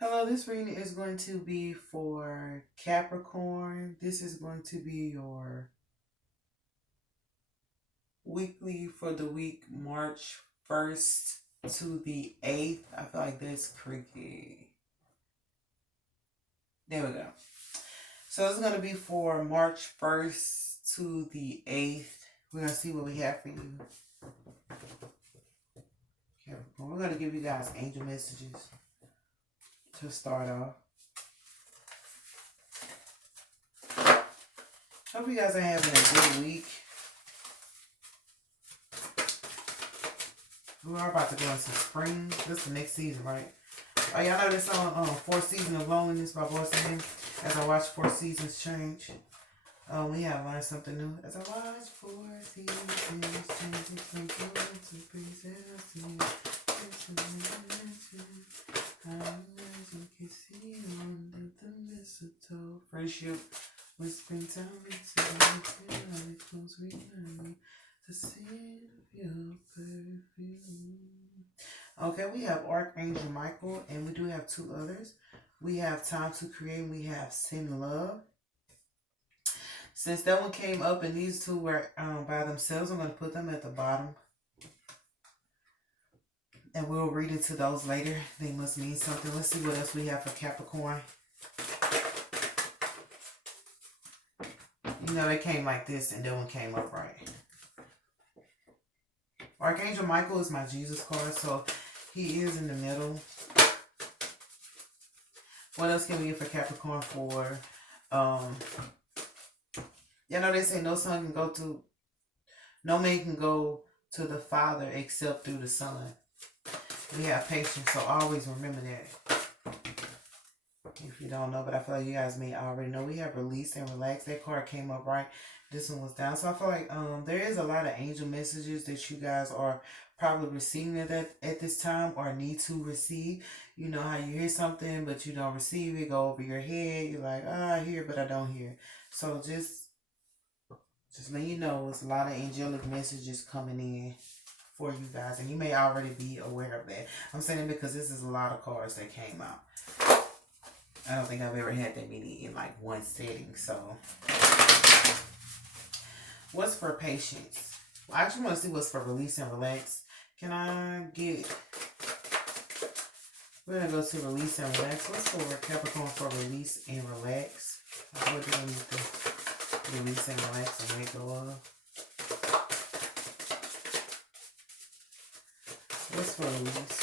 Hello, this reading is going to be for Capricorn. This is going to be your weekly for the week March 1st to the 8th. I feel like that's tricky. There we go. So it's going to be for March 1st to the 8th. We're going to see what we have for you. Capricorn. We're going to give you guys angel messages to start off. Hope you guys are having a good week. We are about to go into spring. This is the next season, right? Oh, y'all know this song, Four Seasons of Loneliness by Boyz II Men? As I watch Four Seasons change. We have learned something new. As I watch Four Seasons change from good to peace and I see how you can see under the mistletoe. Friendship with springtime and close behind the scent of your perfume. Okay, we have Archangel Michael, and we do have two others. We have Time to Create, and we have Sin Love. Since that one came up and these two were by themselves, I'm going to put them at the bottom. And we'll read into those later. They must mean something. Let's see what else we have for Capricorn. You know, they came like this, and that one came up right. Archangel Michael is my Jesus card, so he is in the middle. What else can we get for Capricorn for? You know, they say no man can go to the Father except through the Son. We have patience, so always remember that. If you don't know, but I feel like you guys may already know. We have release and relax. That card came up right. This one was down. So I feel like there is a lot of angel messages that you guys are probably receiving at this time or need to receive. You know how you hear something but you don't receive it, go over your head. You're like, I hear but I don't hear. So just let you know, it's a lot of angelic messages coming in for you guys. And you may already be aware of that. I'm saying it because this is a lot of cards that came out. I don't think I've ever had that many in like one setting. So, what's for patience? Well, I actually want to see what's for release and relax. Can I get... We're going to go to release and relax. What's for Capricorn for release and relax? What do I need to release and relax and let go of? What's for release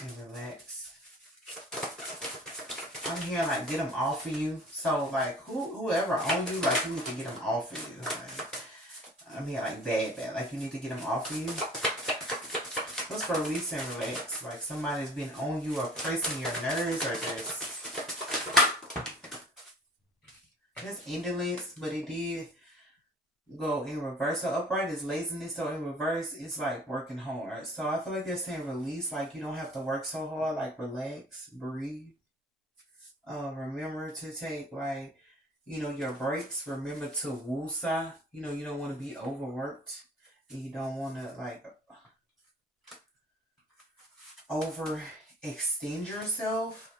and relax? I'm here like get them off of you. So like whoever owns you, like you need to get them off of you. Like, I'm here like bad. Like you need to get them off of you. What's for release and relax? Like somebody's been on you or pressing your nerves or just that's indolence, but it did go in reverse. So upright is laziness, so in reverse it's like working hard. So I feel like they're saying release, like you don't have to work so hard, like relax, breathe. Remember to take like, you know, your breaks. Remember to woosah. You know, you don't want to be overworked. You don't want to like overextend yourself.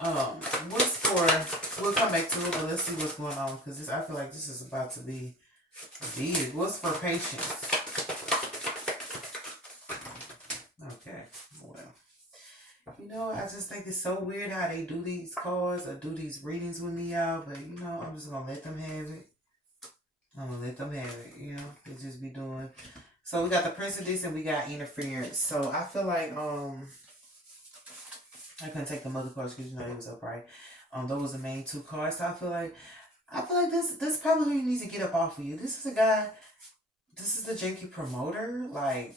What's for, we'll come back to it, but let's see what's going on because I feel like this is about to be big. What's for patience? Okay, well, you know, I just think it's so weird how they do these cards or do these readings with me, y'all. But, you know, I'm just going to let them have it. I'm going to let them have it, you know. They just be doing. So, we got the Prince of this and we got interference. So, I feel like, I couldn't take the mother cards because, you know, it was upright. Those were the main two cards. So, I feel like this probably who you need to get up off of you. This is a guy, this is the janky promoter. Like,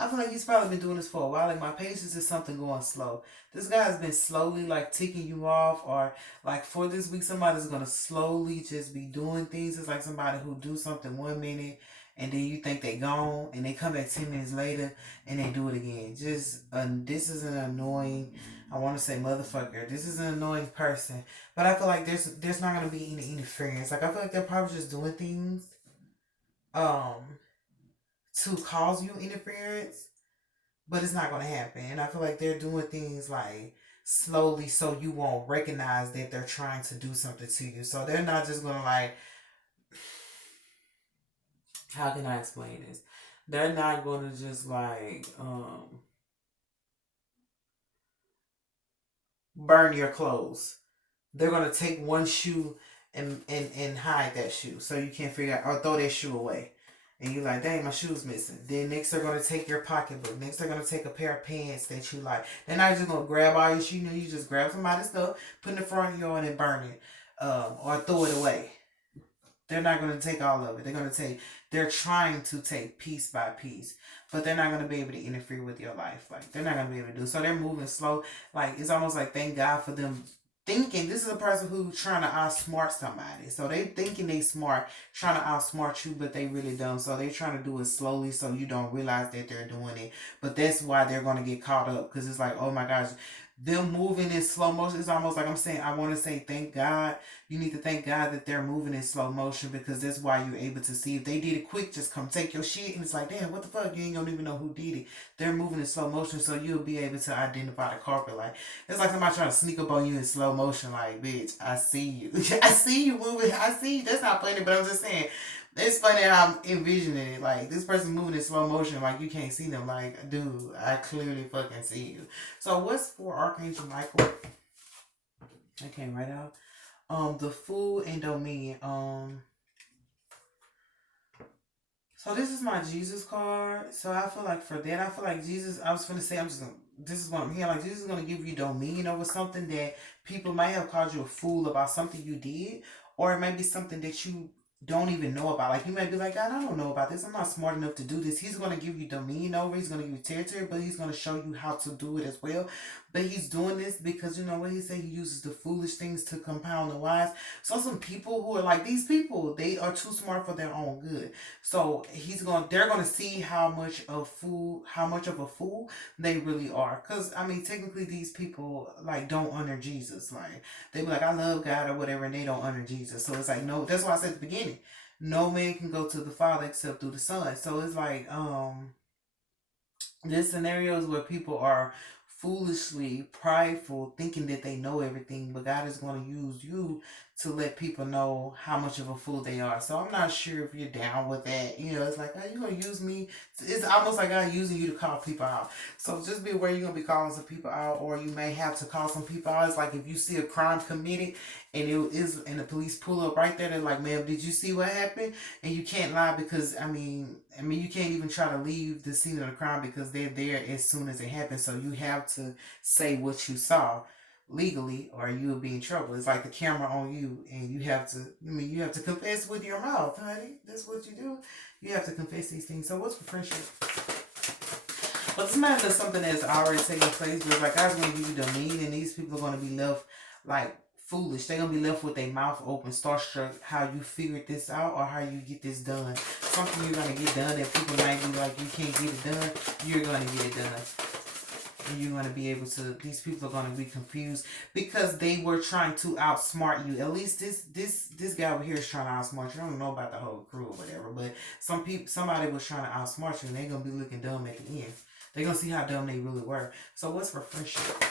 I feel like he's probably been doing this for a while. Like, my patience is something going slow. This guy's been slowly, like, ticking you off. Or, like, for this week, somebody's going to slowly just be doing things. It's like somebody who do something 1 minute, and then you think they gone, and they come back 10 minutes later, and they do it again. Just, this is an annoying, I want to say motherfucker. This is an annoying person. But I feel like there's not going to be any interference. Like, I feel like they're probably just doing things, to cause you interference, but it's not going to happen. And I feel like they're doing things like slowly so you won't recognize that they're trying to do something to you. So they're not just going to like, how can I explain this? They're not going to just like burn your clothes. They're going to take one shoe and hide that shoe so you can't figure out, or throw that shoe away. And you're like, dang, my shoe's missing. Then next they're gonna take your pocketbook. Next they're gonna take a pair of pants that you like. They're not just gonna grab all your shoes. You just grab somebody's stuff, put it in front of you and burn it, or throw it away. They're not gonna take all of it. They're trying to take piece by piece, but they're not gonna be able to interfere with your life. Like they're not gonna be able to do. So they're moving slow. Like it's almost like thank God for them thinking this is a person who's trying to outsmart somebody. So they thinking they smart, trying to outsmart you, but they really don't. So they trying to do it slowly so you don't realize that they're doing it. But that's why they're gonna get caught up because it's like, oh my gosh, them moving in slow motion. It's almost like I'm saying, I want to say thank God. You need to thank God that they're moving in slow motion because that's why you're able to see. If they did it quick, just come take your shit. And it's like, damn, what the fuck? You ain't gonna even know who did it. They're moving in slow motion so you'll be able to identify the carpet. Like, it's like somebody trying to sneak up on you in slow motion. Like, bitch, I see you. I see you moving. I see you. That's not funny, but I'm just saying. It's funny how I'm envisioning it. Like, this person moving in slow motion, like, you can't see them. Like, dude, I clearly fucking see you. So, what's for Archangel Michael? That came right out. The Fool and Dominion. So this is my Jesus card. So I feel like for that, I feel like Jesus, I was gonna say, this is what I'm hearing. Like Jesus is gonna give you dominion over something that people might have called you a fool about something you did, or it might be something that you don't even know about. Like you might be like, God, I don't know about this. I'm not smart enough to do this. He's gonna give you dominion over. He's gonna give you territory, but he's gonna show you how to do it as well. But he's doing this because you know what he said. He uses the foolish things to compound the wise. So some people who are like these people, they are too smart for their own good. So they're gonna see how much of a fool they really are. Cause I mean, technically, these people like don't honor Jesus. Like they be like, I love God or whatever, and they don't honor Jesus. So it's like no. That's why I said at the beginning, no man can go to the Father except through the Son. So it's like there's scenarios where people are foolishly prideful, thinking that they know everything, but God is going to use you to let people know how much of a fool they are. So I'm not sure if you're down with that. You know, it's like, are you going to use me? It's almost like God using you to call people out. So just be aware you're going to be calling some people out, or you may have to call some people out. It's like if you see a crime committed and the police pull up right there, they're like, ma'am, did you see what happened? And you can't lie because you can't even try to leave the scene of the crime because they're there as soon as it happens. So you have to say what you saw legally, or you will be in trouble. It's like the camera on you, and you have to. You have to confess with your mouth, honey. That's what you do. You have to confess these things. So what's for friendship? But this matter is something that's already taking place. But it's like God's going to give you dominion, and these people are going to be left like foolish. They're gonna be left with their mouth open, starstruck how you figured this out or how you get this done. Something you're gonna get done that people might be like you can't get it done. You're gonna get it done. And you're gonna be able to, these people are gonna be confused because they were trying to outsmart you. At least this guy over here is trying to outsmart you. I don't know about the whole crew or whatever, but somebody was trying to outsmart you and they're gonna be looking dumb at the end. They're gonna see how dumb they really were. So what's for friendship?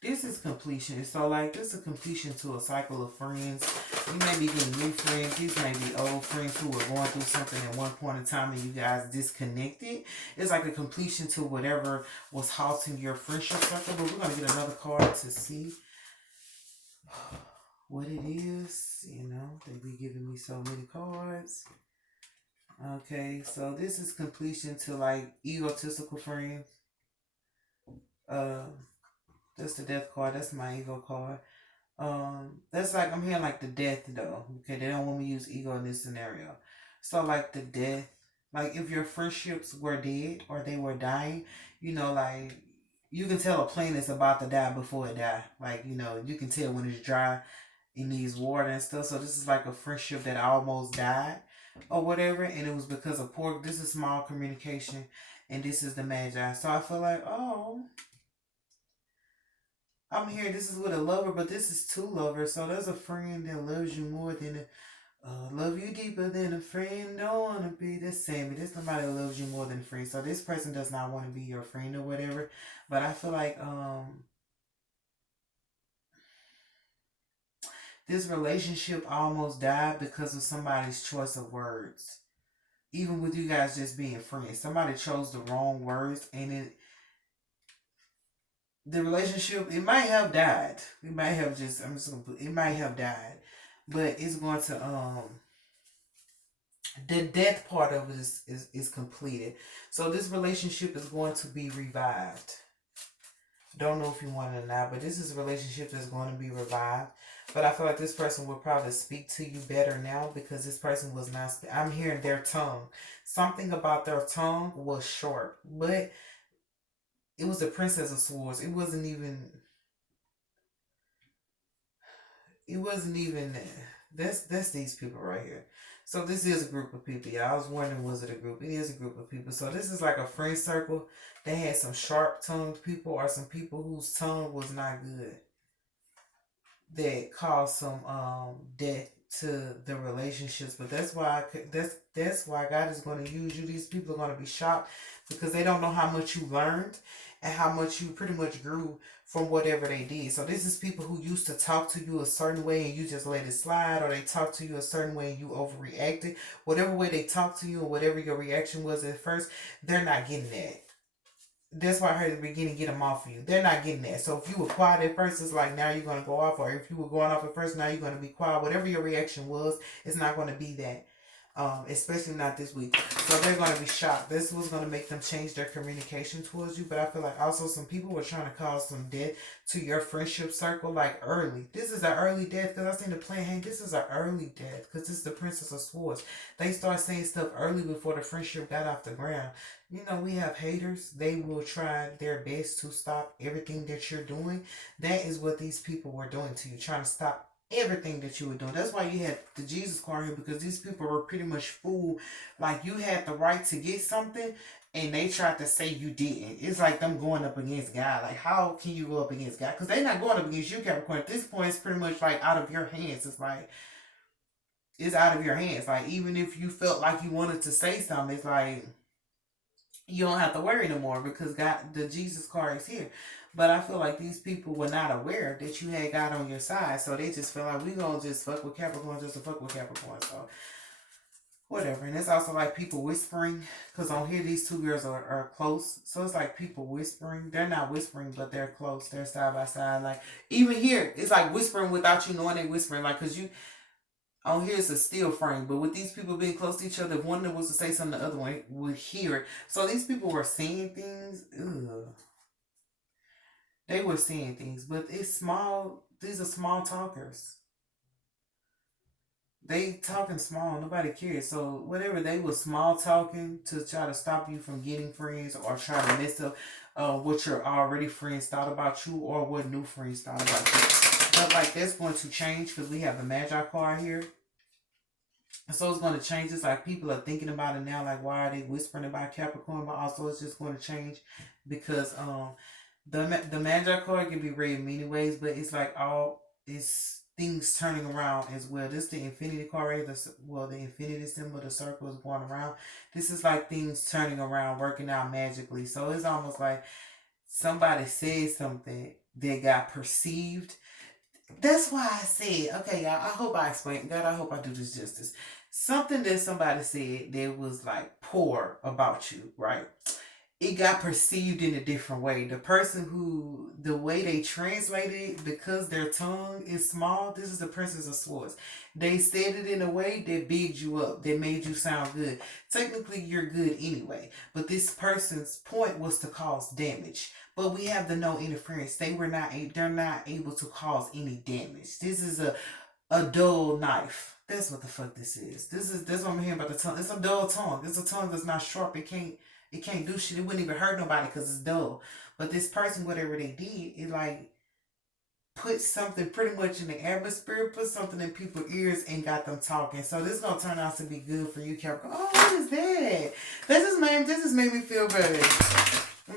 This is completion. So, like, this is a completion to a cycle of friends. You may be getting new friends. These may be old friends who were going through something at one point in time and you guys disconnected. It's like a completion to whatever was halting your friendship circle. But we're going to get another card to see what it is. You know, they be giving me so many cards. Okay, so this is completion to, like, egotistical friends. That's the death card. That's my ego card. That's like I'm hearing like the death though. Okay, they don't want me to use ego in this scenario. So like the death, like if your friendships were dead or they were dying, you know, like you can tell a plant is about to die before it die. Like you know, you can tell when it's dry, it needs water and stuff. So this is like a friendship that almost died or whatever, and it was because of poor. This is small communication, and this is the magi. So I feel like I'm here. This is with a lover, but this is two lovers. So there's a friend that loves you more than Love you deeper than a friend. Don't want to be the same. But there's somebody who loves you more than a friend. So this person does not want to be your friend or whatever. But I feel like this relationship almost died because of somebody's choice of words. Even with you guys just being friends, somebody chose the wrong words, and the relationship, it might have died. It might have just, I'm just gonna put, it might have died, but it's going to the death part of it is completed. So this relationship is going to be revived. Don't know if you want it or not, but this is a relationship that's going to be revived. But I feel like this person will probably speak to you better now because this person was not. I'm hearing their tongue. Something about their tongue was short, but it was the Princess of Swords. It wasn't even. It wasn't even. That's these people right here. So this is a group of people. Yeah, I was wondering, was it a group? It is a group of people. So this is like a friend circle. They had some sharp-tongued people or some people whose tongue was not good that caused some death to the relationships. But that's why that's why God is going to use you. These people are going to be shocked because they don't know how much you learned and how much you pretty much grew from whatever they did. So this is people who used to talk to you a certain way and you just let it slide, or they talk to you a certain way and you overreacted. Whatever way they talk to you and whatever your reaction was at first, they're not getting that. That's why I heard at the beginning, get them off of you. They're not getting that. So if you were quiet at first, it's like now you're going to go off. Or if you were going off at first, now you're going to be quiet. Whatever your reaction was, it's not going to be that. Especially not this week. So they're going to be shocked. This was going to make them change their communication towards you. But I feel like also some people were trying to cause some death to your friendship circle, like early. This is an early death because I seen the plan. Hey, this is an early death because this is the Princess of Swords. They start saying stuff early before the friendship got off the ground. You know, we have haters. They will try their best to stop everything that you're doing. That is what these people were doing to you, trying to stop everything that you were doing. That's why you had the Jesus card here, because these people were pretty much fooled. Like you had the right to get something and they tried to say you didn't. It's like them going up against God. Like, how can you go up against God? Because they're not going up against you, Capricorn. At this point, it's pretty much like out of your hands. It's like, it's out of your hands. Like, even if you felt like you wanted to say something, it's like, you don't have to worry no more because God, the Jesus card is here. But I feel like these people were not aware that you had God on your side, so they just feel like we gonna just fuck with Capricorn just to fuck with Capricorn. So whatever. And it's also like people whispering, because on here these two girls are close, so it's like people whispering. They're not whispering, but they're close. They're side by side. Like even here, it's like whispering without you knowing they whispering. Like because you on here it's a steel frame, but with these people being close to each other, if one of them was to say something, the other one would hear it. So these people were saying things. Ugh. They were saying things, but it's small. These are small talkers. They talking small. Nobody cares. So whatever they were small talking to try to stop you from getting friends or try to mess up what your already friends thought about you or what new friends thought about you. But like that's going to change because we have the Magi card here. So it's going to change. It's like people are thinking about it now. Like, why are they whispering about Capricorn? But also, it's just going to change because the Magi card can be read many ways, but it's like all it's things turning around as well. This is the Infinity card, right? The Infinity symbol, the circle is going around. This is like things turning around, working out magically. So it's almost like somebody said something that got perceived. That's why I said, okay, y'all, I hope I explained. God, I hope I do this justice. Something that somebody said that was like poor about you, right? It got perceived in a different way. The person who, the way they translated it, because their tongue is small, this is the Princess of Swords. They said it in a way that bigged you up, that made you sound good. Technically, you're good anyway, but this person's point was to cause damage. But we have the no interference. They're not able to cause any damage. This is a dull knife. That's what the fuck this is. That's what I'm hearing about the tongue. It's a dull tongue. It's a tongue that's not sharp. It can't do shit. It wouldn't even hurt nobody because it's dull. But this person, whatever they did, it like put something pretty much in the atmosphere, put something in people's ears and got them talking. So this is gonna turn out to be good for you, Capricorn. Oh, what is that? This just made me feel better.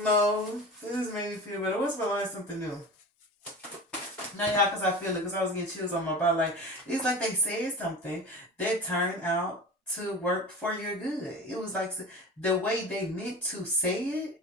No, this just made me feel better. What's for learning something new? Now, y'all, because I feel it, because I was getting chills on my body. Like, it's like they said something that turned out to work for your good. It was like the way they meant to say it,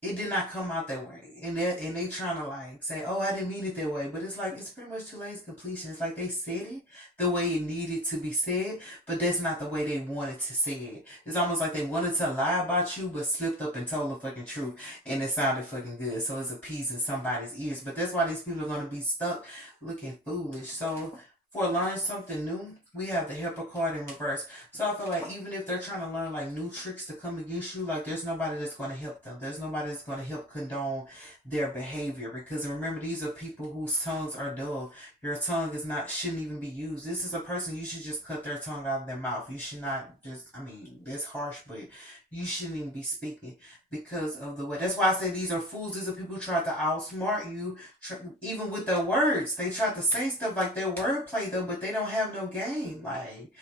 it did not come out that way. And they trying to like say, oh, I didn't mean it that way. But it's like it's pretty much too late completion. It's like they said it the way it needed to be said, but that's not the way they wanted to say it. It's almost like they wanted to lie about you, but slipped up and told the fucking truth, and it sounded fucking good. So it's appeasing somebody's ears. But that's why these people are gonna be stuck looking foolish. So for learn something new, we have the helper card in reverse. So I feel like even if they're trying to learn like new tricks to come against you, like there's nobody that's going to help them. There's nobody that's going to help condone their behavior, because remember, these are people whose tongues are dull. Your tongue is not shouldn't even be used. This is a person you should just cut their tongue out of their mouth. You should not just, I mean, that's harsh, but you shouldn't even be speaking because of the way. That's why I say these are fools. These are people who try to outsmart you, even with their words. They try to say stuff like their wordplay though, but they don't have no game. Like,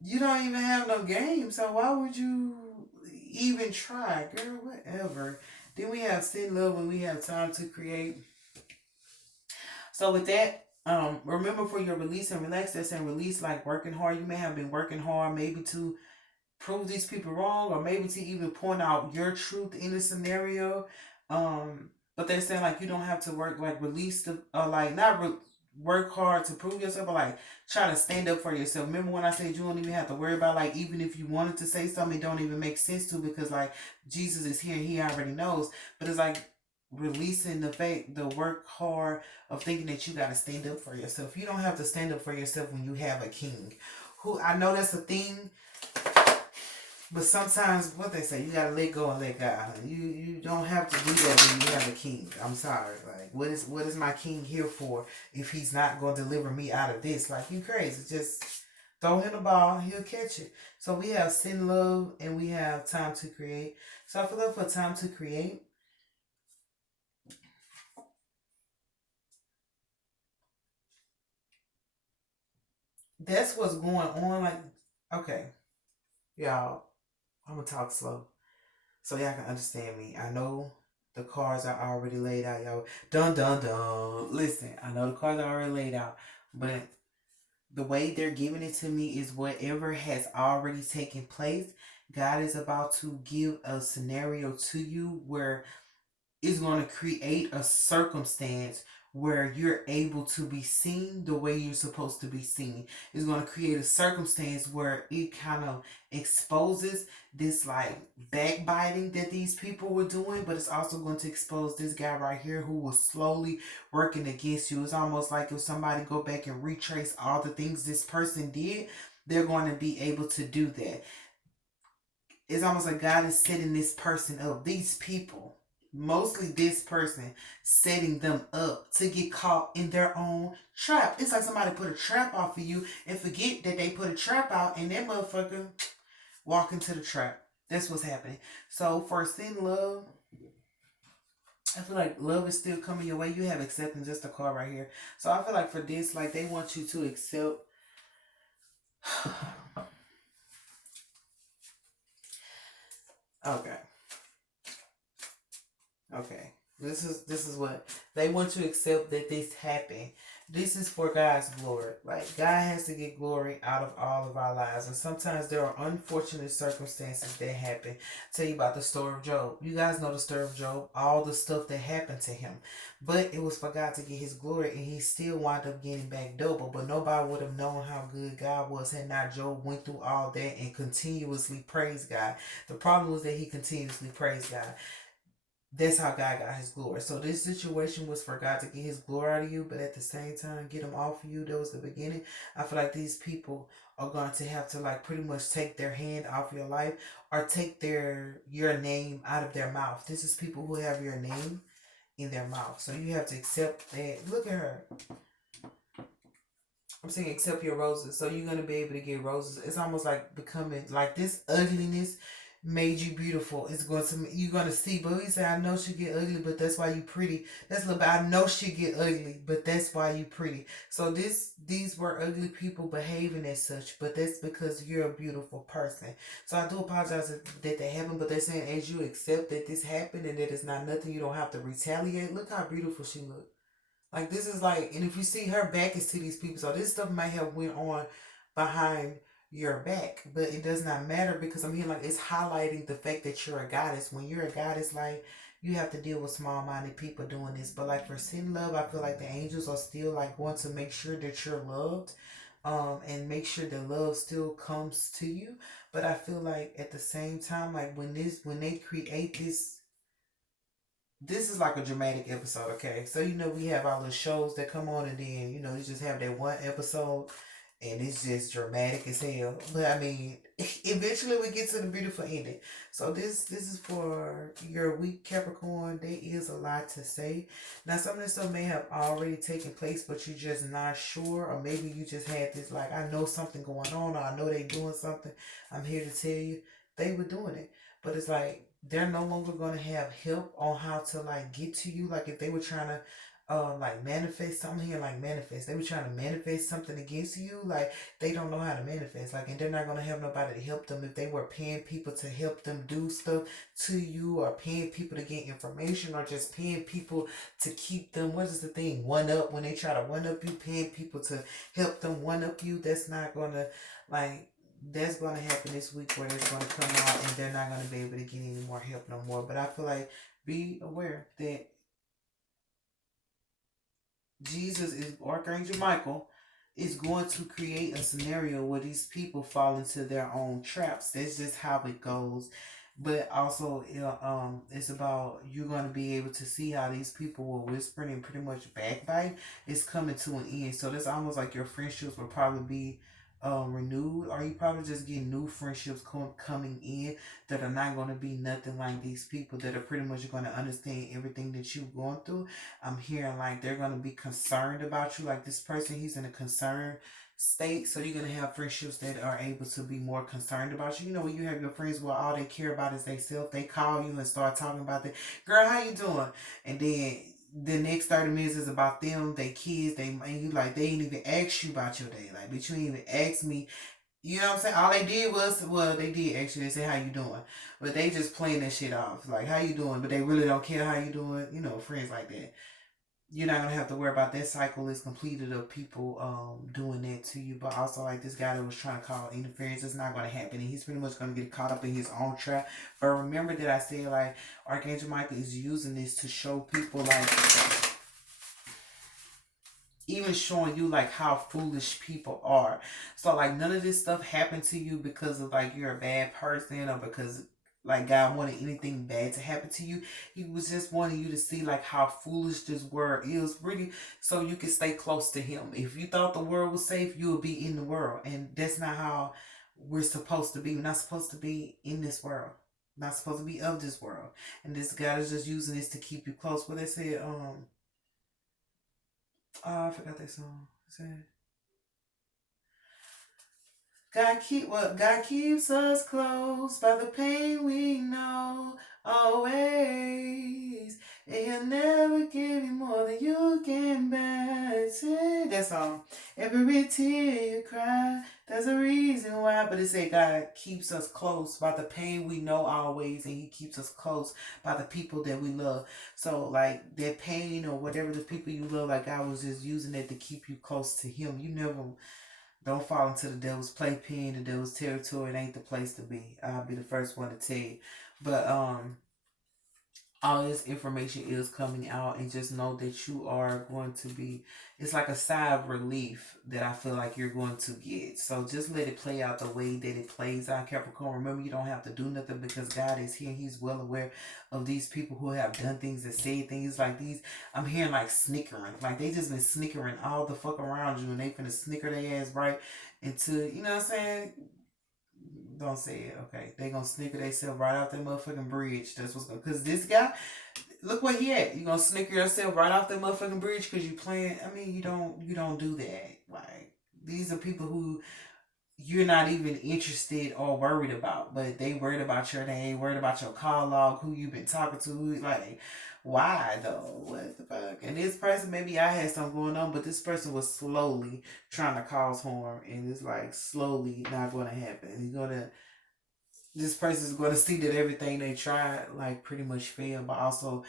you don't even have no game, so why would you even try, girl? Whatever. Then we have sin, love, and we have time to create. So with that, remember for your release and relax. That's saying release like working hard. You may have been working hard, maybe to prove these people wrong, or maybe to even point out your truth in a scenario. But they're saying like you don't have to work, like release the like not work hard to prove yourself, but like try to stand up for yourself. Remember when I said you don't even have to worry about, like, even if you wanted to say something, it don't even make sense to, because like Jesus is here and he already knows. But it's like releasing the work hard of thinking that you got to stand up for yourself. You don't have to stand up for yourself when you have a king. Who, I know that's a thing, but sometimes, what they say, you gotta let go and let God. You don't have to do that when you have a king. I'm sorry. Like, what is my king here for if he's not going to deliver me out of this? Like, you crazy. Just throw him the ball, he'll catch it. So we have sin, love, and we have time to create. So I feel like for time to create, that's what's going on. Like, okay, y'all, I'm gonna talk slow so y'all can understand me. I know the cards are already laid out, y'all. Dun dun dun. Listen, I know the cards are already laid out, but the way they're giving it to me is whatever has already taken place. God is about to give a scenario to you where is going to create a circumstance where you're able to be seen the way you're supposed to be seen. It's going to create a circumstance where it kind of exposes this like backbiting that these people were doing, but it's also going to expose this guy right here who was slowly working against you. It's almost like if somebody go back and retrace all the things this person did, they're going to be able to do that. It's almost like God is setting this person up, these people, mostly this person, setting them up to get caught in their own trap. It's like somebody put a trap out for you and forget that they put a trap out, and that motherfucker walk into the trap. That's what's happening. So for sin, love, I feel like love is still coming your way. You have acceptance, just a card right here. So I feel like for this, like they want you to accept. Okay. Okay. This is what they want to accept, that this happened. This is for God's glory. Like, God has to get glory out of all of our lives. And sometimes there are unfortunate circumstances that happen. Tell you about the story of Job. You guys know the story of Job, all the stuff that happened to him. But it was for God to get his glory, and he still wound up getting back double. But nobody would have known how good God was had not Job went through all that and continuously praised God. The problem was that he continuously praised God. That's how God got his glory. So this situation was for God to get his glory out of you, but at the same time get him off of you. That was the beginning. I feel like these people are going to have to like pretty much take their hand off your life, or take your name out of their mouth. This is people who have your name in their mouth. So you have to accept that. Look at her. I'm saying accept your roses. So you're going to be able to get roses. It's almost like becoming like this ugliness. made you beautiful. It's going to you're gonna see. But we say, I know she get ugly, but that's why you pretty. That's a little bit. I know she get ugly, but that's why you pretty. So these were ugly people behaving as such, but that's because you're a beautiful person. So I do apologize that that happened, but they're saying as you accept that this happened and that it's not nothing, you don't have to retaliate. Look how beautiful she looked. Like this is like, and if you see her back is to these people, so this stuff might have went on behind your back, but it does not matter because I'm hearing like it's highlighting the fact that you're a goddess. When you're a goddess, like you have to deal with small-minded people doing this. But like for sin love, I feel like the angels are still like want to make sure that you're loved, and make sure the love still comes to you. But I feel like at the same time, like when they create this is like a dramatic episode, okay? So you know we have our little shows that come on, and then you know you just have that one episode, and it's just dramatic as hell. But I mean, eventually we get to the beautiful ending. So this is for your week, Capricorn. There is a lot to say. Now some of this stuff may have already taken place, but you're just not sure, or maybe you just had this like, I know something going on, or I know they doing something. I'm here to tell you they were doing it, but it's like they're no longer going to have help on how to like get to you. Like if they were trying to like manifest something here, like manifest, they were trying to manifest something against you, like they don't know how to manifest, like, and they're not going to have nobody to help them. If they were paying people to help them do stuff to you, or paying people to get information, or just paying people to keep them, what is the thing, one up, when they try to one up you, paying people to help them one up you, that's not going to like, that's going to happen this week where it's going to come out and they're not going to be able to get any more help no more. But I feel like be aware that Jesus is Archangel Michael is going to create a scenario where these people fall into their own traps. That's just how it goes. But also, it's about you're going to be able to see how these people were whispering and pretty much backbite is coming to an end. So that's almost like your friendships will probably be renewed, or you probably just get new friendships coming in that are not going to be nothing like these people that are pretty much going to understand everything that you're going through. I'm hearing like they're going to be concerned about you. Like this person, he's in a concern state. So you're going to have friendships that are able to be more concerned about you. You know, when you have your friends where all they care about is they self, they call you and start talking about that. Girl, how you doing? And then the next 30 minutes is about them, they kids, they, and you like, they ain't even ask you about your day. Like, but you ain't even ask me. You know what I'm saying? All they did was, well, they did actually. They say, how you doing? But they just playing that shit off. Like, how you doing? But they really don't care how you doing. You know, friends like that. You're not gonna have to worry about that cycle is completed of people doing that to you. But also like this guy that was trying to call interference, it's not gonna happen, and he's pretty much gonna get caught up in his own trap. But remember that I said like Archangel Michael is using this to show people like, even showing you like how foolish people are. So like none of this stuff happened to you because of like you're a bad person, or because like God wanted anything bad to happen to you. He was just wanting you to see like how foolish this world is really, so you can stay close to him. If you thought the world was safe, you would be in the world, and that's not how we're supposed to be. We're not supposed to be in this world, not supposed to be of this world. And this God is just using this to keep you close. What they said, oh, I forgot that song. God keeps us close by the pain we know always. And he'll never give you more than you can bear. That song. Every tear you cry, there's a reason why. But it said God keeps us close by the pain we know always, and he keeps us close by the people that we love. So like that pain or whatever the people you love, like God was just using it to keep you close to him. You never don't fall into the devil's playpen, the devil's territory. It ain't the place to be. I'll be the first one to tell you. But all this information is coming out, and just know that you are going to be, it's like a sigh of relief that I feel like you're going to get. So just let it play out the way that it plays out, Capricorn. Remember, you don't have to do nothing because God is here. He's well aware of these people who have done things and said things like these. I'm hearing like snickering, like they just been snickering all the fuck around you, and they finna snicker their ass right into, you know what I'm saying? Don't say it, okay? They gonna snicker themselves right off that motherfucking bridge. That's what's gonna. Cause this guy, look where he at. You gonna snicker yourself right off that motherfucking bridge because you playing. I mean, you don't do that. Like these are people who you're not even interested or worried about, but they worried about your name, worried about your call log, who you've been talking to, who, like, why though? What the fuck? And this person, maybe I had something going on, but this person was slowly trying to cause harm, and it's like slowly not going to happen. This person is going to see that everything they tried, like, pretty much failed, but also,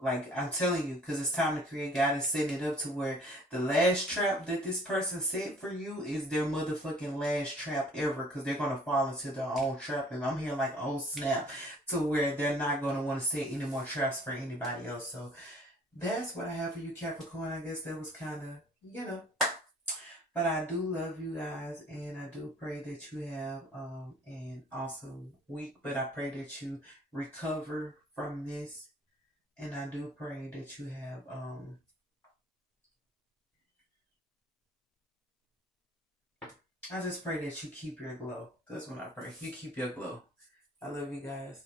like, I'm telling you, because it's time to create. God is setting it up to where the last trap that this person set for you is their motherfucking last trap ever, because they're going to fall into their own trap. And I'm hearing like, oh snap, to where they're not going to want to set any more traps for anybody else. So that's what I have for you, Capricorn. I guess that was kind of, you know. But I do love you guys, and I do pray that you have an awesome week. But I pray that you recover from this, and I do pray that you have I just pray that you keep your glow. That's what I pray. You keep your glow. I love you guys.